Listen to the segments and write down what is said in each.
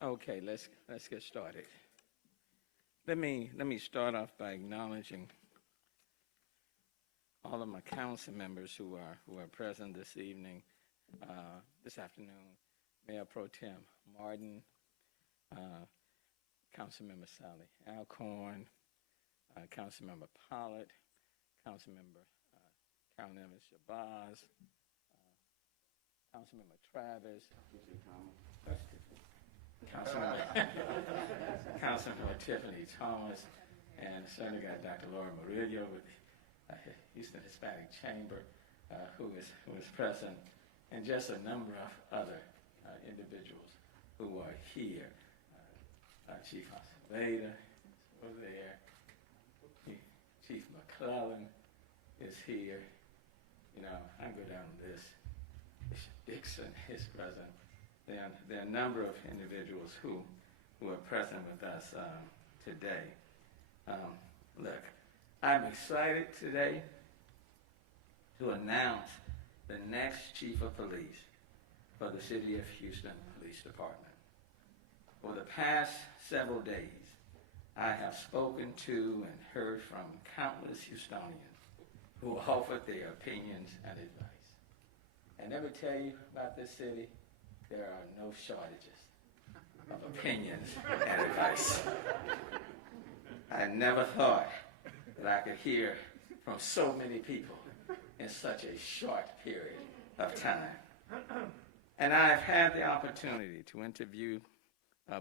Okay, let's get started. Let me start off by acknowledging all of my council members who are present this evening, this afternoon. Mayor Pro Tem Martin, uh, Councilmember Sally Alcorn, Councilmember Pollard, Councilmember Carolyn Evans Shabazz, Councilmember Travis, Councilmember, Councilmember Tiffany Thomas, and certainly got Dr. Laura Murillo with Houston Hispanic Chamber, who is present, and just a number of other individuals who are here. Chief Acevedo is over there. Chief McClellan is here. You know, I go down the list. Bishop Dixon is present. There are a number of individuals who are present with us today. Look, I'm excited today to announce the next chief of police for the City of Houston Police Department. For the past several days, I have spoken to and heard from countless Houstonians who offered their opinions and advice. And let me tell you about this city, there are no shortages of opinions and advice. I never thought that I could hear from so many people in such a short period of time. And I've had the opportunity to interview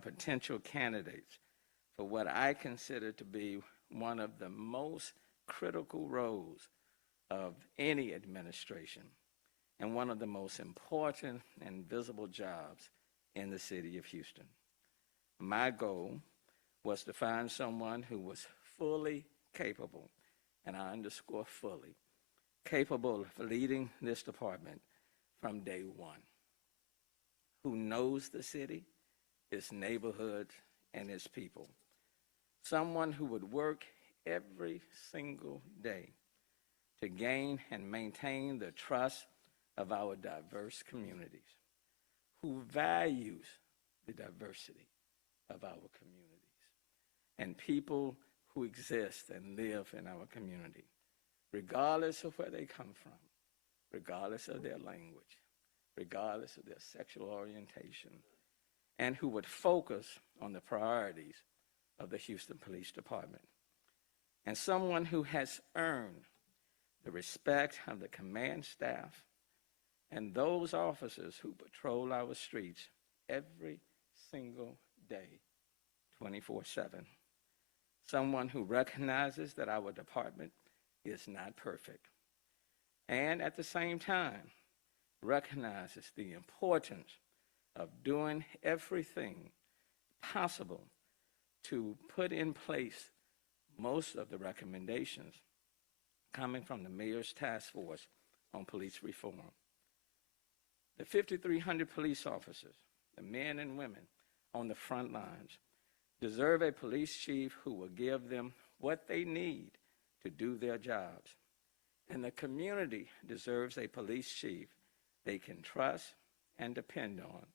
potential candidates for what I consider to be one of the most critical roles of any administration and one of the most important and visible jobs in the city of Houston. My goal was to find someone who was fully capable, and I underscore fully, capable of leading this department from day one, who knows the city, its neighborhoods, and its people. Someone who would work every single day to gain and maintain the trust of our diverse communities, who values the diversity of our communities, and people who exist and live in our community, regardless of where they come from, regardless of their language, regardless of their sexual orientation, and who would focus on the priorities of the Houston Police Department. And someone who has earned the respect of the command staff and those officers who patrol our streets every single day, 24/7. Someone who recognizes that our department is not perfect, and at the same time recognizes the importance of doing everything possible to put in place most of the recommendations coming from the Mayor's Task Force on Police Reform. The 5,300 police officers, the men and women on the front lines, deserve a police chief who will give them what they need to do their jobs. And the community deserves a police chief they can trust and depend on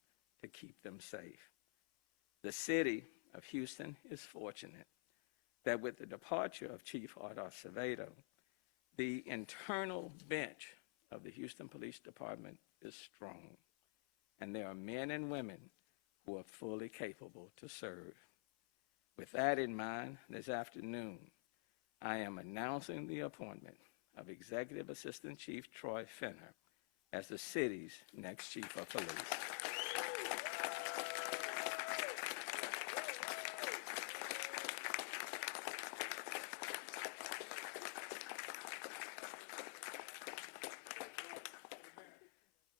to keep them safe. The city of Houston is fortunate that with the departure of Chief Art Acevedo, the internal bench of the Houston Police Department is strong, and there are men and women who are fully capable to serve. With that in mind, this afternoon, I am announcing the appointment of Executive Assistant Chief Troy Fenner as the city's next Chief of Police.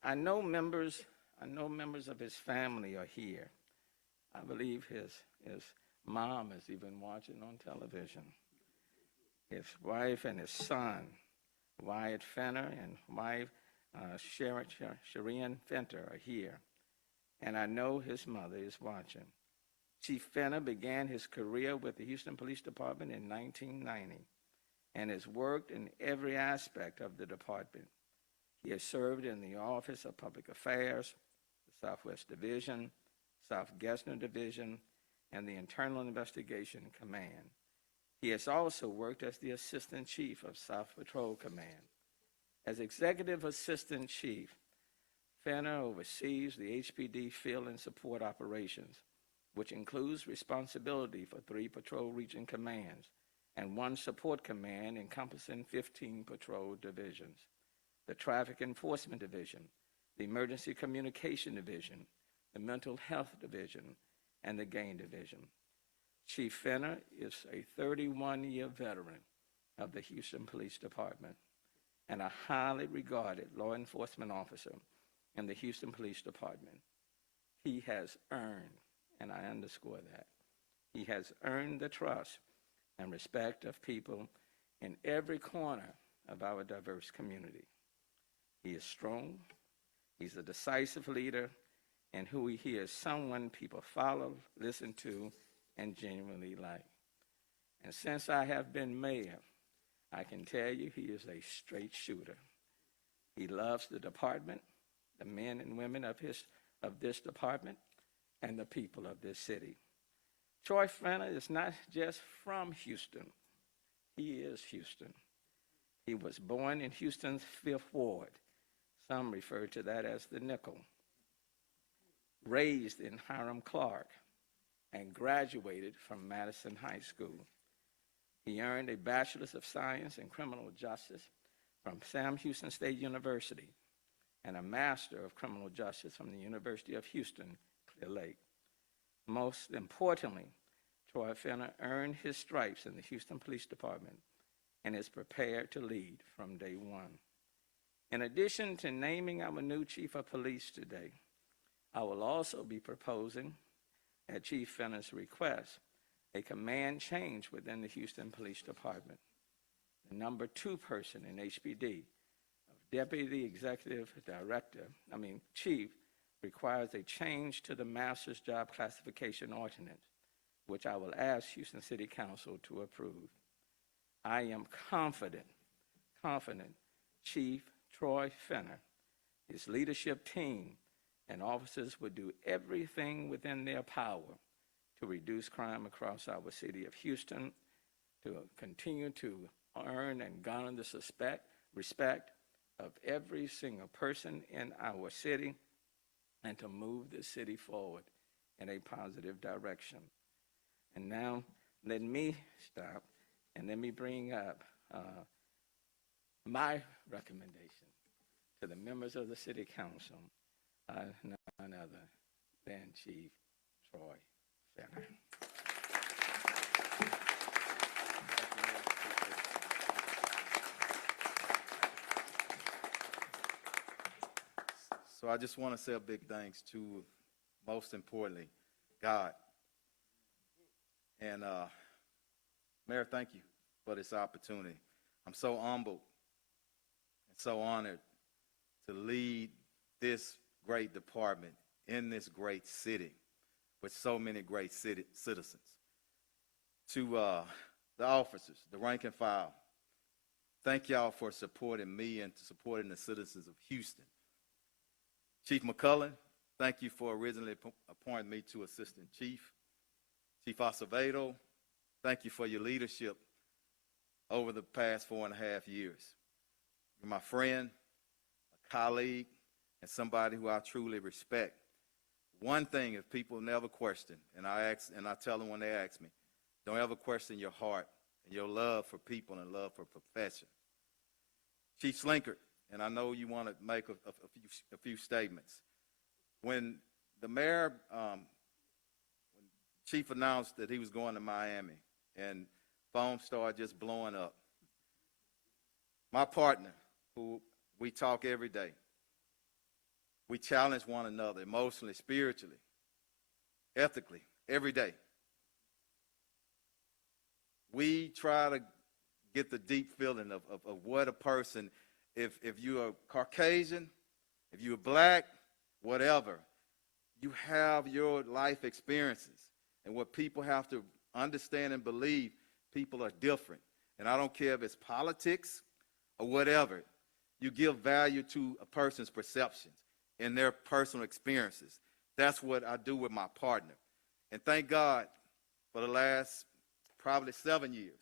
I know members of his family are here. I believe his mom is even watching on television. His wife and his son, Wyatt Fenner, and wife Shireen Fenter are here. And I know his mother is watching. Chief Fenner began his career with the Houston Police Department in 1990 and has worked in every aspect of the department. He has served in the Office of Public Affairs, the Southwest Division, South Gessner Division, and the Internal Investigation Command. He has also worked as the Assistant Chief of South Patrol Command. As Executive Assistant Chief, Fenner oversees the HPD field and support operations, which includes responsibility for 3 patrol region commands and 1 support command encompassing 15 patrol divisions: the Traffic Enforcement Division, the Emergency Communication Division, the Mental Health Division, and the Gang Division. Chief Fenner is a 31-year veteran of the Houston Police Department and a highly regarded law enforcement officer in the Houston Police Department. He has earned, and I underscore that, he has earned the trust and respect of people in every corner of our diverse community. He is strong, he's a decisive leader, and who he is someone people follow, listen to, and genuinely like. And since I have been mayor, I can tell you he is a straight shooter. He loves the department, the men and women of this department, and the people of this city. Troy Fenner is not just from Houston. He is Houston. He was born in Houston's 5th Ward. Some refer to that as the Nickel. Raised in Hiram Clark and graduated from Madison High School. He earned a Bachelor's of Science in Criminal Justice from Sam Houston State University and a Master of Criminal Justice from the University of Houston, Clear Lake. Most importantly, Troy Fenner earned his stripes in the Houston Police Department and is prepared to lead from day one. In addition to naming our new Chief of Police today, I will also be proposing, at Chief Fenner's request, a command change within the Houston Police Department. The number 2 person in HPD, Deputy Executive Chief, requires a change to the Master's Job Classification Ordinance, which I will ask Houston City Council to approve. I am confident Chief Troy Fenner, his leadership team, and officers would do everything within their power to reduce crime across our city of Houston, to continue to earn and garner the respect of every single person in our city, and to move the city forward in a positive direction. And now, let me stop and let me bring up my recommendation to the members of the City Council, none other than Chief Troy Fenner. So I just want to say a big thanks to, most importantly, God. And Mayor, thank you for this opportunity. I'm so humbled and so honored to lead this great department in this great city with so many great citizens. To the officers, the rank and file, thank y'all for supporting me and supporting the citizens of Houston. Chief McCullen, thank you for originally appointing me to Assistant Chief. Chief Acevedo, thank you for your leadership over the past 4.5 years. You're my friend, a colleague, and somebody who I truly respect. One thing, if people never question, and I tell them when they ask me, don't ever question your heart and your love for people and love for profession. Chief Slinkert, and I know you want to make a few statements. When the mayor, when Chief announced that he was going to Miami and phone started just blowing up, my partner, who we talk every day, we challenge one another emotionally, spiritually, ethically, every day. We try to get the deep feeling of what a person, if you're a Caucasian, if you're black, whatever, you have your life experiences. And what people have to understand and believe, people are different. And I don't care if it's politics or whatever. You give value to a person's perceptions and their personal experiences. That's what I do with my partner. And thank God for the last probably 7 years,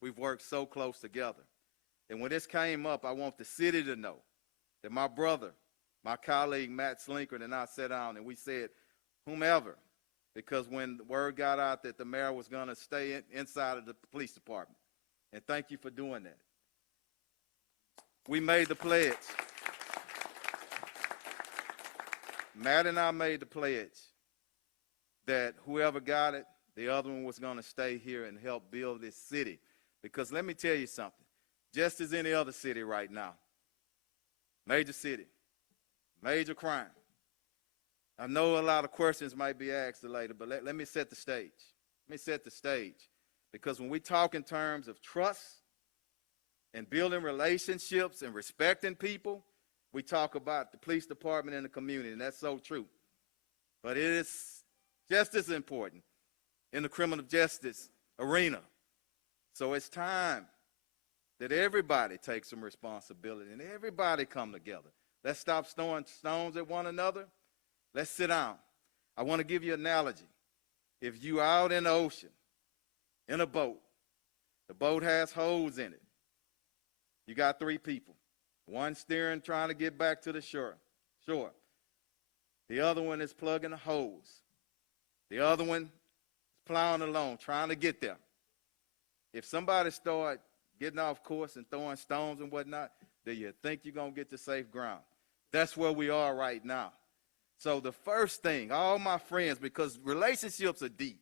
we've worked so close together. And when this came up, I want the city to know that my brother, my colleague Matt Slinkard, and I sat down and we said, whomever, because when the word got out that the mayor was going to stay inside of the police department. And thank you for doing that. We made the pledge. Matt and I made the pledge that whoever got it, the other one was going to stay here and help build this city. Because let me tell you something, just as any other city right now, major city, major crime. I know a lot of questions might be asked later, but let me set the stage. Let me set the stage. Because when we talk in terms of trust and building relationships and respecting people, we talk about the police department and the community, and that's so true. But it is just as important in the criminal justice arena. So it's time that everybody takes some responsibility and everybody come together. Let's stop throwing stones at one another. Let's sit down. I want to give you an analogy. If you out in the ocean, in a boat, the boat has holes in it. You got 3 people. One steering, trying to get back to the shore. The other one is plugging the holes. The other one is plowing along, trying to get there. If somebody start getting off course and throwing stones and whatnot, do you think you're going to get to safe ground? That's where we are right now. So the first thing, all my friends, because relationships are deep.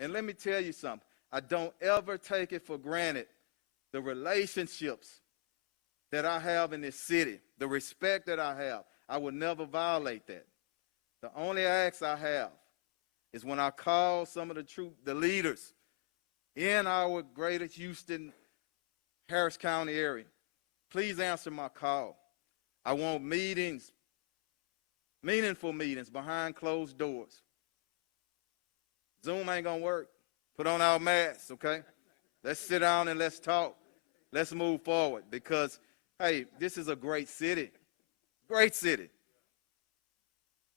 And let me tell you something. I don't ever take it for granted, the relationships that I have in this city, the respect that I have. I would never violate that. The only ask I have is when I call some of the leaders in our greater Houston, Harris County area, please answer my call. I want meetings, meaningful meetings behind closed doors. Zoom ain't gonna work. Put on our masks, okay? Let's sit down and let's talk. Let's move forward because, hey, this is a great city. Great city.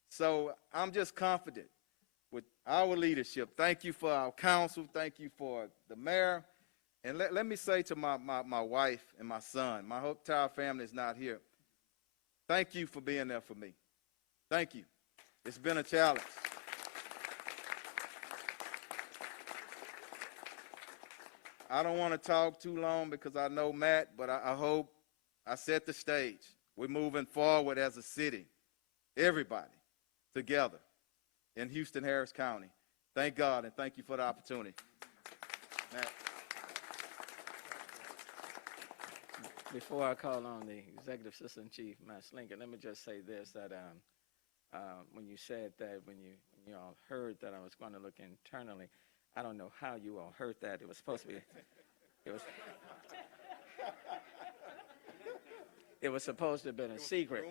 So I'm just confident with our leadership. Thank you for our council. Thank you for the mayor. And let me say to my wife and my son, my whole entire family is not here. Thank you for being there for me. Thank you. It's been a challenge. I don't want to talk too long because I know Matt, but I hope I set the stage. We're moving forward as a city, everybody together in Houston, Harris County. Thank God and thank you for the opportunity. Matt. Before I call on the Executive Assistant Chief, Matt Slinkard, let me just say this, that when you said that, when you all heard that I was going to look internally, I don't know how you all heard that. It was supposed to be, it was supposed to have been a secret.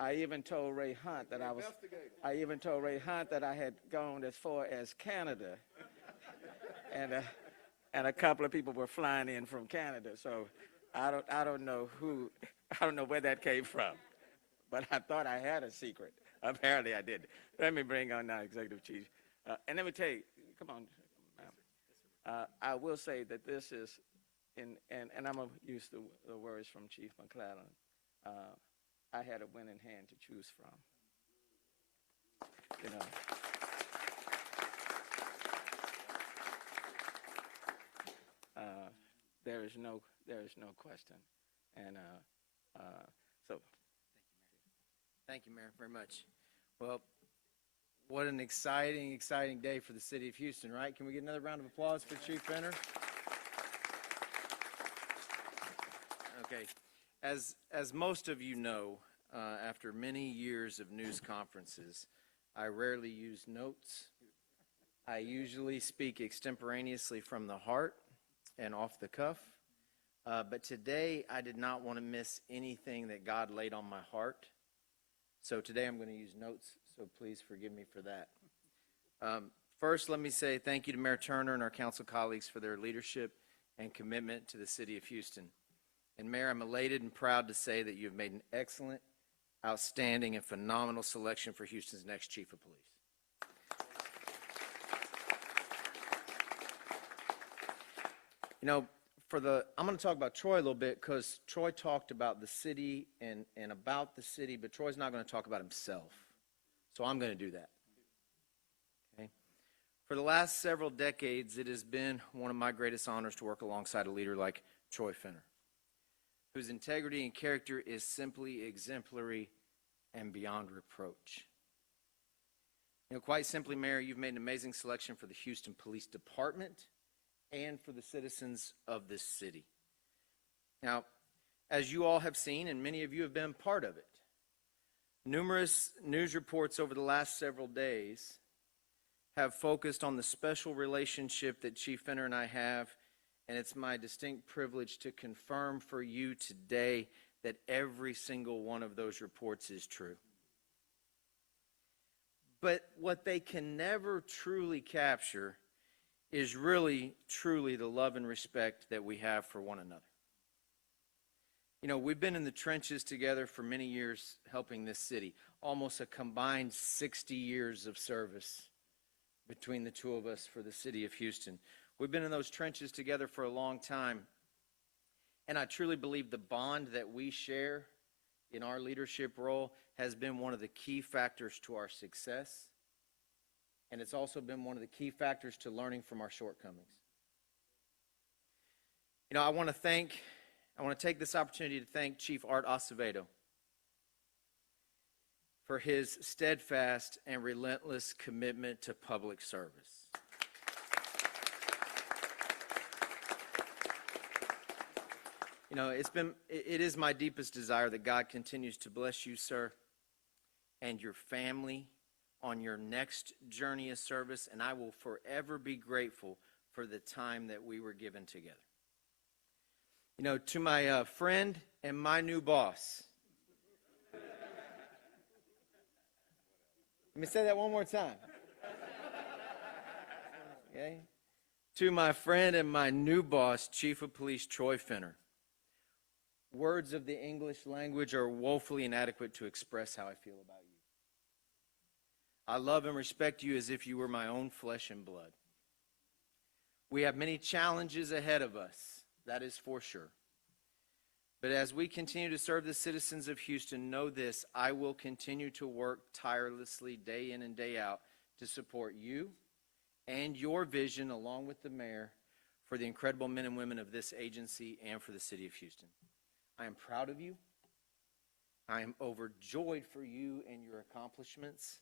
I even told Ray Hunt that I had gone as far as Canada, and a couple of people were flying in from Canada. So I don't know where that came from, but I thought I had a secret. Apparently I didn't. Let me bring on now Executive Chief. And let me tell you, come on, I will say that this is, and I'm going to use the words from Chief McClellan, I had a winning hand to choose from. You know. There is no question. And so. Thank you, Mayor, very much. Well, what an exciting day for the city of Houston, right? Can we get another round of applause for Chief Benner? Okay. As most of you know, after many years of news conferences, I rarely use notes. I usually speak extemporaneously from the heart and off the cuff. But today, I did not want to miss anything that God laid on my heart. So today I'm going to use notes, so please forgive me for that. First, let me say thank you to Mayor Turner and our council colleagues for their leadership and commitment to the city of Houston. And Mayor, I'm elated and proud to say that you've made an excellent, outstanding and phenomenal selection for Houston's next chief of police. You know, I'm going to talk about Troy a little bit because Troy talked about the city and about the city, but Troy's not going to talk about himself. So I'm going to do that. Okay? For the last several decades, it has been one of my greatest honors to work alongside a leader like Troy Fenner, whose integrity and character is simply exemplary and beyond reproach. You know, quite simply, Mayor, you've made an amazing selection for the Houston Police Department and for the citizens of this city. Now, as you all have seen, and many of you have been part of it, numerous news reports over the last several days have focused on the special relationship that Chief Fenner and I have, and it's my distinct privilege to confirm for you today that every single one of those reports is true. But what they can never truly capture is really, truly the love and respect that we have for one another. You know, we've been in the trenches together for many years helping this city, almost a combined 60 years of service between the two of us for the city of Houston. We've been in those trenches together for a long time, and I truly believe the bond that we share in our leadership role has been one of the key factors to our success. And it's also been one of the key factors to learning from our shortcomings. You know, I want to take this opportunity to thank Chief Art Acevedo for his steadfast and relentless commitment to public service. You know, it is my deepest desire that God continues to bless you, sir, and your family on your next journey of service, and I will forever be grateful for the time that we were given together. You know, to my friend and my new boss. Let me say that one more time. Okay? To my friend and my new boss, Chief of Police Troy Fenner. Words of the English language are woefully inadequate to express how I feel about you. I love and respect you as if you were my own flesh and blood. We have many challenges ahead of us, that is for sure. But as we continue to serve the citizens of Houston, know this, I will continue to work tirelessly day in and day out to support you and your vision, along with the mayor, for the incredible men and women of this agency and for the city of Houston. I am proud of you. I am overjoyed for you and your accomplishments.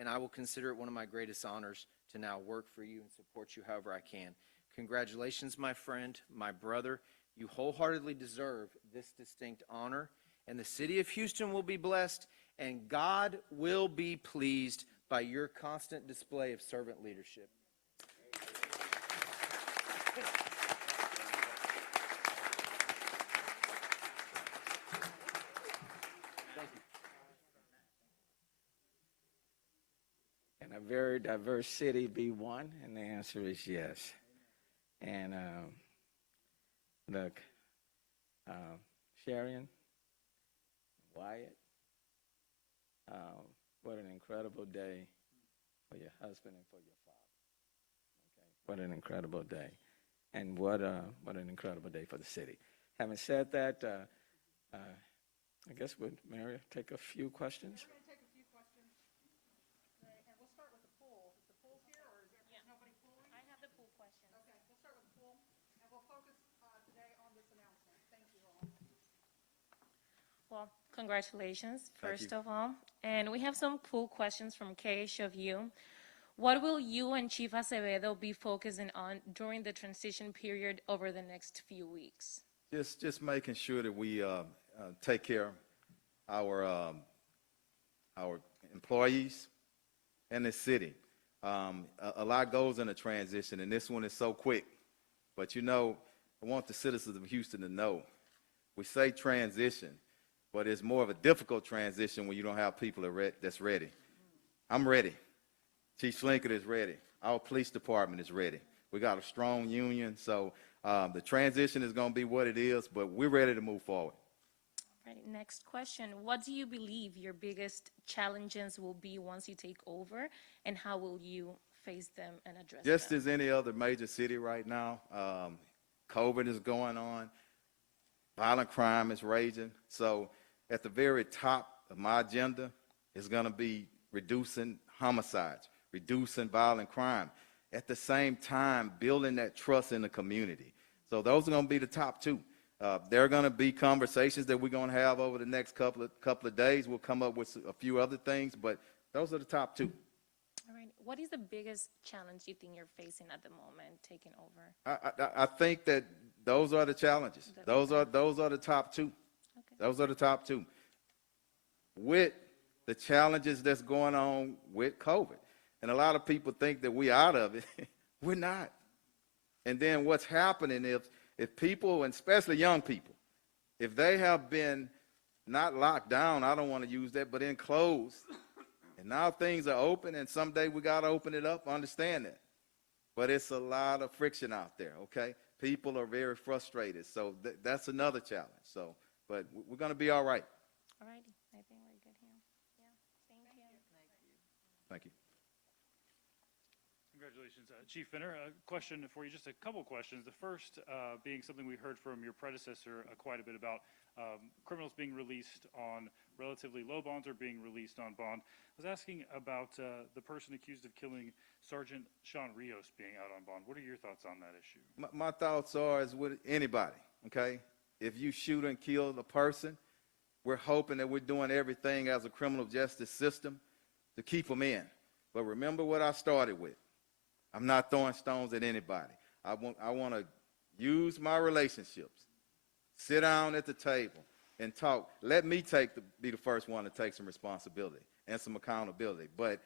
And I will consider it one of my greatest honors to now work for you and support you however I can. Congratulations, my friend, my brother. You wholeheartedly deserve this distinct honor. And the city of Houston will be blessed, and God will be pleased by your constant display of servant leadership. Can a very diverse city be one? And the answer is yes. And look, Sharian, Wyatt, what an incredible day for your husband and for your father. Okay, what an incredible day. And what an incredible day for the city. Having said that, I guess would Mary take a few questions? We're going to take a few questions, and we'll start with the pool. Is the pool here, or is nobody pooling? I have the pool question. Okay, we'll start with the pool, and we'll focus today on this announcement. Thank you all. Well, congratulations, Thank first you. of all. And we have some pool questions from each of you. What will you and Chief Acevedo be focusing on during the transition period over the next few weeks? Just making sure that we take care of our employees and the city. A lot goes in a transition, and this one is so quick. But you know, I want the citizens of Houston to know, we say transition, but it's more of a difficult transition when you don't have people that's ready. I'm ready. Chief Slinkert is ready. Our police department is ready. We got a strong union, so the transition is going to be what it is, but we're ready to move forward. Right, next question. What do you believe your biggest challenges will be once you take over, and how will you face them and address Just them? as any other major city right now, COVID is going on, violent crime is raging. So at the very top of my agenda is going to be reducing homicides, reducing violent crime. At the same time, building that trust in the community. So those are going to be the top two. There are going to be conversations that we're going to have over the next couple of days. We'll come up with a few other things, but those are the top two. All right. What is the biggest challenge you think you're facing at the moment taking over? I think that those are the challenges. Those are the top two. Okay. Those are the top two. With the challenges that's going on with COVID. And a lot of people think that we're out of it. We're not. And then what's happening if people, and especially young people, if they have been not locked down, I don't want to use that, but enclosed, and now things are open, and someday we got to open it up, understand that. But it's a lot of friction out there, okay? People are very frustrated, so that's another challenge. So, but we're going to be all right. All righty. I think we're good here. Yeah. Thank you. Thank you. Congratulations, Chief Finner. A question for you, just a couple questions. The first being something we heard from your predecessor quite a bit about, criminals being released on relatively low bonds or being released on bond. I was asking about the person accused of killing Sergeant Sean Rios being out on bond. What are your thoughts on that issue? My thoughts are as with anybody, okay? If you shoot and kill a person, we're hoping that we're doing everything as a criminal justice system to keep them in. But remember what I started with. I'm not throwing stones at anybody. I want to use my relationships, sit down at the table and talk. Let me be the first one to take some responsibility and some accountability. But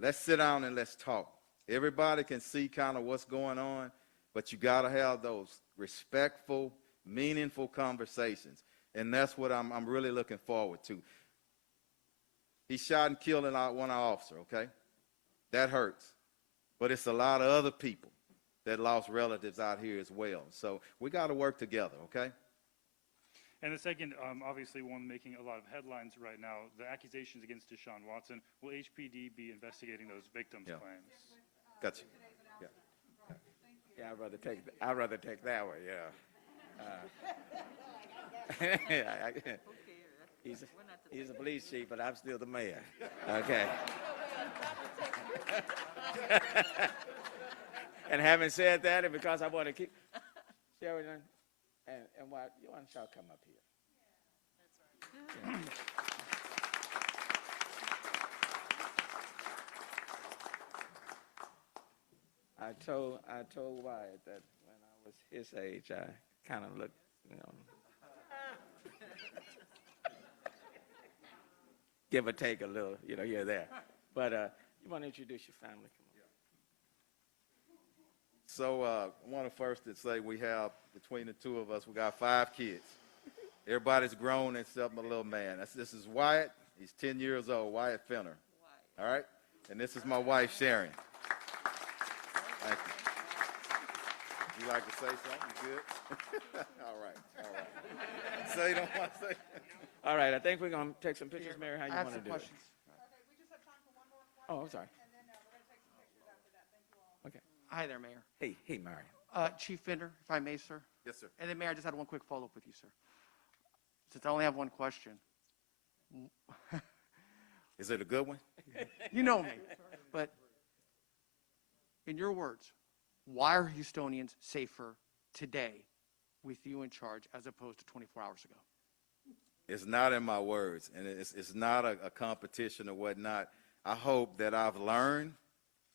let's sit down and let's talk. Everybody can see kind of what's going on, but you got to have those respectful, meaningful conversations. And that's what I'm really looking forward to. He shot and killed one officer, okay? That hurts. But it's a lot of other people that lost relatives out here as well. So we got to work together, okay? And the second, obviously one making a lot of headlines right now, the accusations against Deshaun Watson. Will HPD be investigating those victims' claims? Gotcha. Yeah. Yeah, I'd rather take that one, yeah. He's a police chief, but I'm still the mayor. Okay. And having said that, and because I want to keep Sheridan and what you want y'all come up here. Yeah. I told Wyatt that when I was his age, I kind of looked, give or take a little, here or there. But you want to introduce your family? Come on. So I want to first to say we have, between the two of us, we got 5 kids. Everybody's grown except my little man. This is Wyatt. He's 10 years old, Wyatt Finner. All right? And this is my wife, Sharon. Thank you. You like to say something? You good? All right. So you don't want to say? All right, I think we're going to take some pictures. Mary, how you want to do Okay, it? we just have time for one more question. Oh, I'm sorry. And then we're going to take some pictures after that. Thank you all. Okay. Hi there, Mayor. Hey, Mary. Chief Finner, if I may, sir. Yes, sir. And then, Mayor, I just had one quick follow-up with you, sir. Since I only have one question. Is it a good one? You know me. But in your words, why are Houstonians safer today with you in charge as opposed to 24 hours ago? It's not in my words, and it's not a competition or whatnot. I hope that I've learned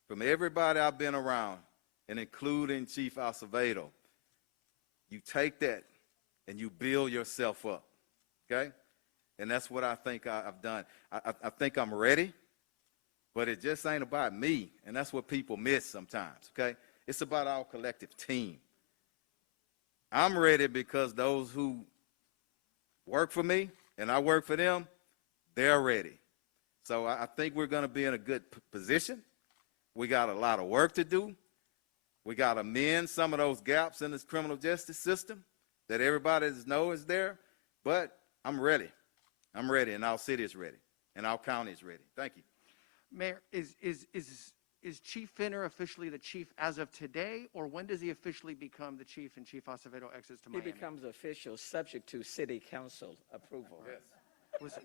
from everybody I've been around, and including Chief Acevedo. You take that and you build yourself up, okay? And that's what I think I've done. I think I'm ready, but it just ain't about me, and that's what people miss sometimes, okay? It's about our collective team. I'm ready because those who work for me and I work for them, they're ready. So I think we're going to be in a good position. We got a lot of work to do. We got to mend some of those gaps in this criminal justice system that everybody knows is there. But I'm ready. I'm ready, and our city is ready, and our county is ready. Thank you. Mayor, is Chief Finner officially the chief as of today, or when does he officially become the chief and Chief Acevedo exits to He Miami? becomes official subject to city council approval. Was it-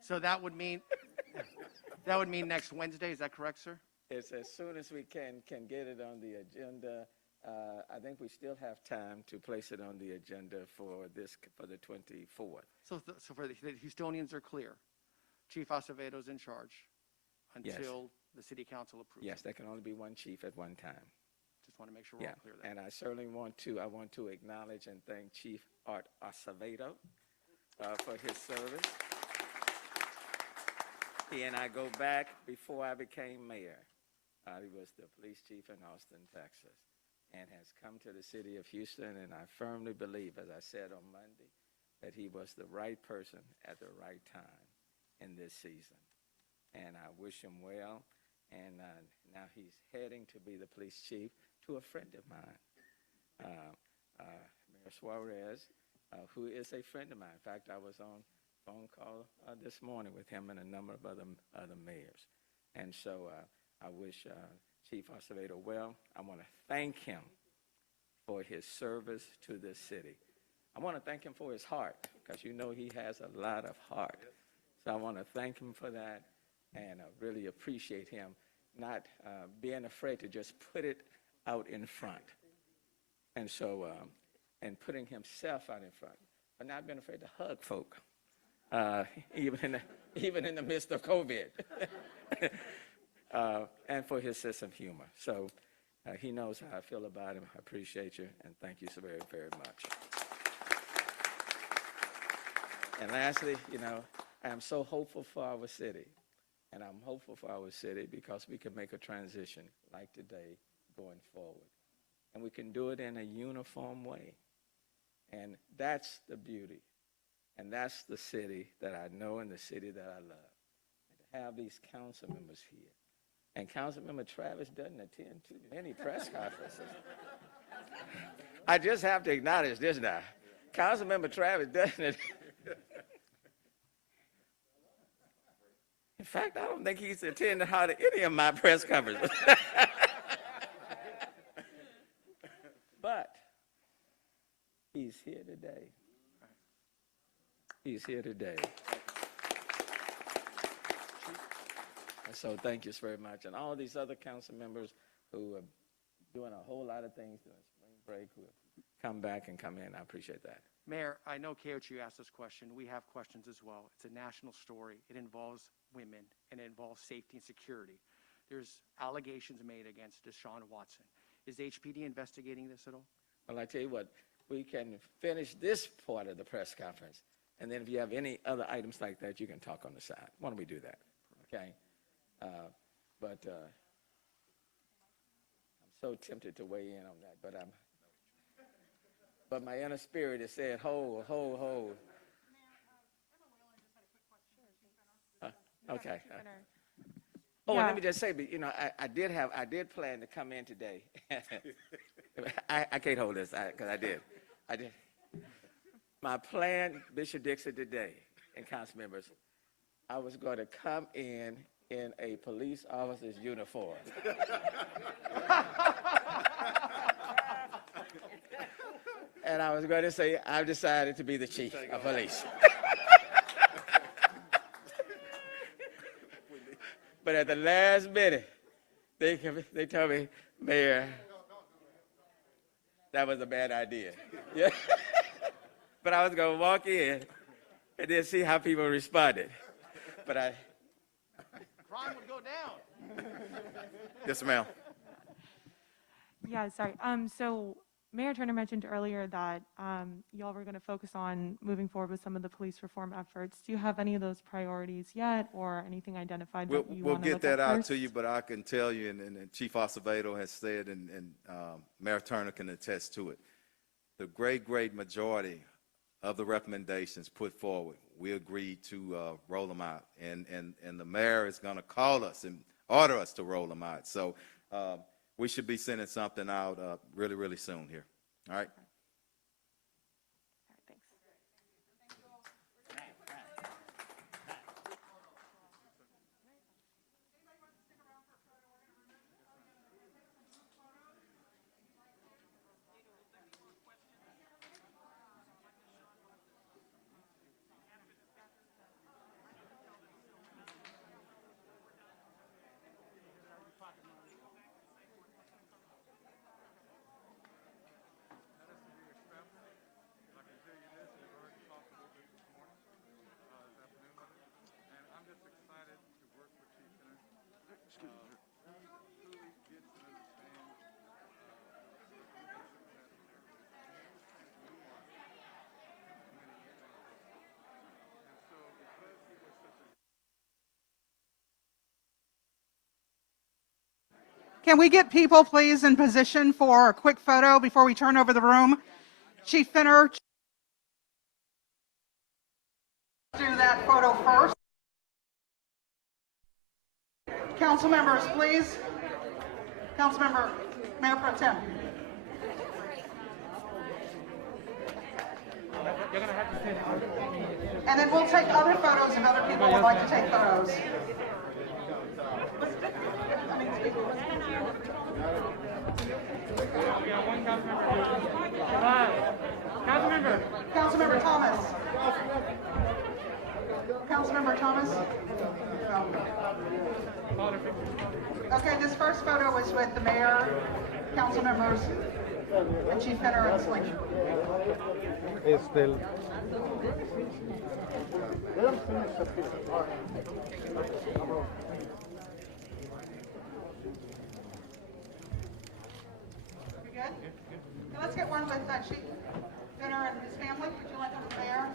So that would mean next Wednesday, is that correct, sir? It's as soon as we can get it on the agenda. I think we still have time to place it on the agenda for the 24th. So for the Houstonians are clear. Chief Acevedo's in charge Yes. until the city council approves. Yes, there can only be one chief at one time. Just want to make sure we're Yeah, all clear there. and I certainly want to acknowledge and thank Chief Art Acevedo for his service. He and I go back before I became mayor. He was the police chief in Austin, Texas, and has come to the city of Houston, and I firmly believe, as I said on Monday, that he was the right person at the right time in this season. And I wish him well, and now he's heading to be the police chief to a friend of mine, Mayor Suarez, who is a friend of mine. In fact, I was on phone call this morning with him and a number of other mayors. And so I wish Chief Acevedo well. I want to thank him for his service to this city. I want to thank him for his heart, because you know he has a lot of heart. So I want to thank him for that, and I really appreciate him not being afraid to just put it out in front. And so, and putting himself out in front, but not being afraid to hug folk, even in the midst of COVID, and for his sense of humor. So he knows how I feel about him. I appreciate you, and thank you so very, very much. And lastly, I am so hopeful for our city, and I'm hopeful for our city because we can make a transition like today going forward. And we can do it in a uniform way. And that's the beauty. And that's the city that I know and the city that I love. And to have these council members here. And Councilmember Travis doesn't attend too many press conferences. I just have to acknowledge this now. Councilmember Travis doesn't. In fact, I don't think he's attended hardly any of my press conferences. But he's here today. He's here today. And so thank you very much. And all these other council members who are doing a whole lot of things during spring break who have come back and come in. I appreciate that. Mayor, I know KOTU asked this question. We have questions as well. It's a national story. It involves women, and it involves safety and security. There's allegations made against Deshaun Watson. Is HPD investigating this at all? Well, I tell you what, we can finish this part of the press conference, and then if you have any other items like that, you can talk on the side. Why don't we do that? Okay? But I'm so tempted to weigh in on that, but my inner spirit has said, hold. Okay. Oh, and let me just say, but I did plan to come in today. I can't hold this because I did. My plan, Bishop Dixon, today, and council members, I was going to come in a police officer's uniform. And I was going to say, I've decided to be the chief of police. But at the last minute, they told me, Mayor, that was a bad idea. Yeah. But I was going to walk in and then see how people responded. But Crime would go down. Yes, ma'am. Yeah, sorry. So Mayor Turner mentioned earlier that y'all were going to focus on moving forward with some of the police reform efforts. Do you have any of those priorities yet, or anything identified that you We'll want to get look that at out first? to you, but I can tell you, and Chief Acevedo has said, and Mayor Turner can attest to it, the great majority of the recommendations put forward, we agreed to roll them out, and the mayor is going to call us and order us to roll them out. So we should be sending something out really soon here. All right? All right, thanks. Can we get people, please, in position for a quick photo before we turn over the room? Chief Finner, do that photo first. Council members, please. Councilmember, Mayor Pro Tem. And then we'll take other photos if other people would like to take photos. Councilmember Thomas. Councilmember Thomas? No. Okay, this first photo is with the mayor, council members, and Chief Finner and Sling. We good? Now let's get one with Chief Finner and his family. Would you like them to mayor?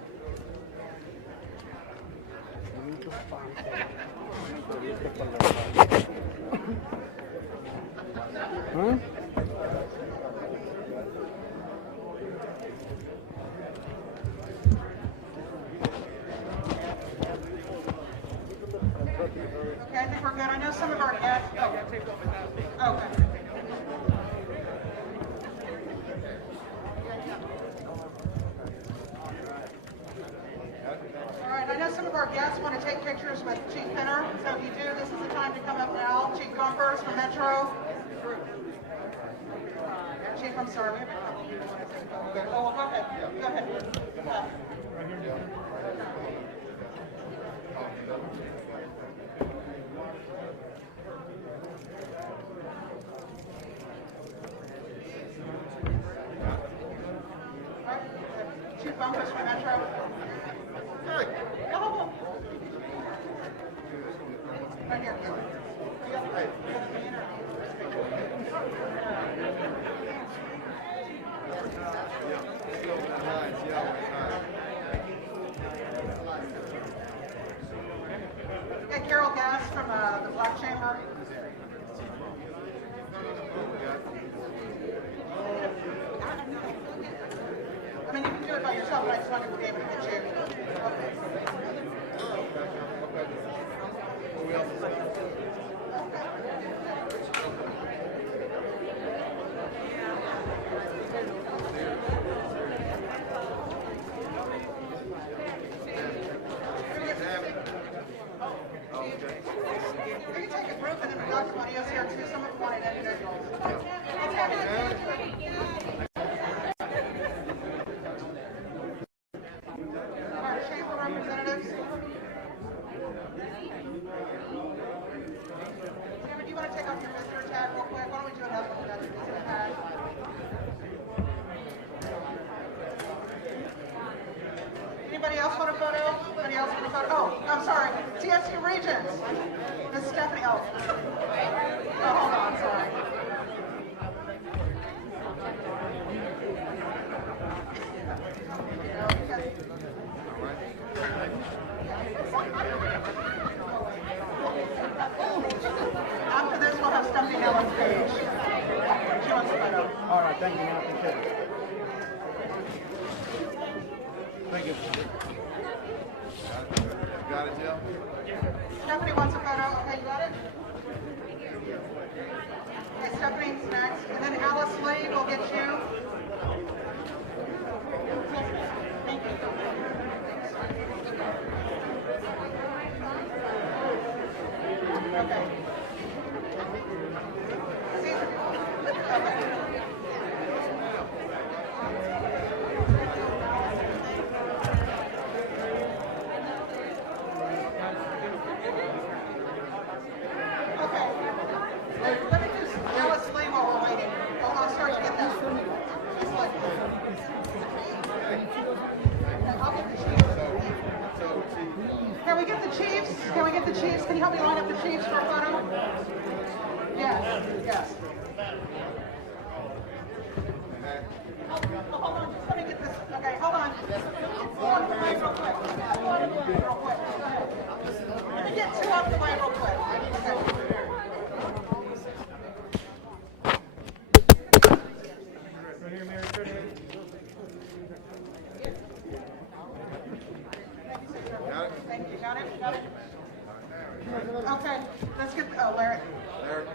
Okay, I think we're good. I know some of our guests. Oh. Okay. All right, I know some of our guests want to take pictures with Chief Finner, so if you do, this is the time to come up now. Chief Bumpers from Metro. Chief, I'm sorry. We have a couple people want to take photos. Oh, go ahead. Go ahead. Chief Bumpers from Metro. Right here. Okay, Carol Gass from the Black Chamber. I mean, you can do it by yourself, but I just wanted to be able to get you. We can take a group and then we got some audios here too. Some of them wanted individuals. Our chamber representatives. Cameron, do you want to take off your visitor tag real quick? Why don't we do another one without your visitor tag? Anybody else want a photo? Anybody else want a photo? Oh, I'm sorry. TFC Regents. Miss Stephanie. Oh. Oh, hold on. Sorry. After this, we'll have Stephanie Hill on stage. She wants a photo. All right, thank you, man. Appreciate it. Thank you. Got it, Jill? Stephanie wants a photo. Okay, you got it? Okay, Stephanie's next. And then Alice Lee will get you. Thank you. Okay. Okay. Let me just Alice Lee while we're waiting. Hold on, sorry to get that. Just like I'll get the chiefs. Can we get the chiefs? Can we get the chiefs? Can you help me line up the chiefs for a photo? Yes, yes. Oh, hold on, just let me get this. Okay, hold on. Pull up the mic real quick. Pull up the mic real quick. Go ahead. Let me get two off the mic real quick. Okay. Got it? Got it? Okay, let's get, oh, Larry. Larry,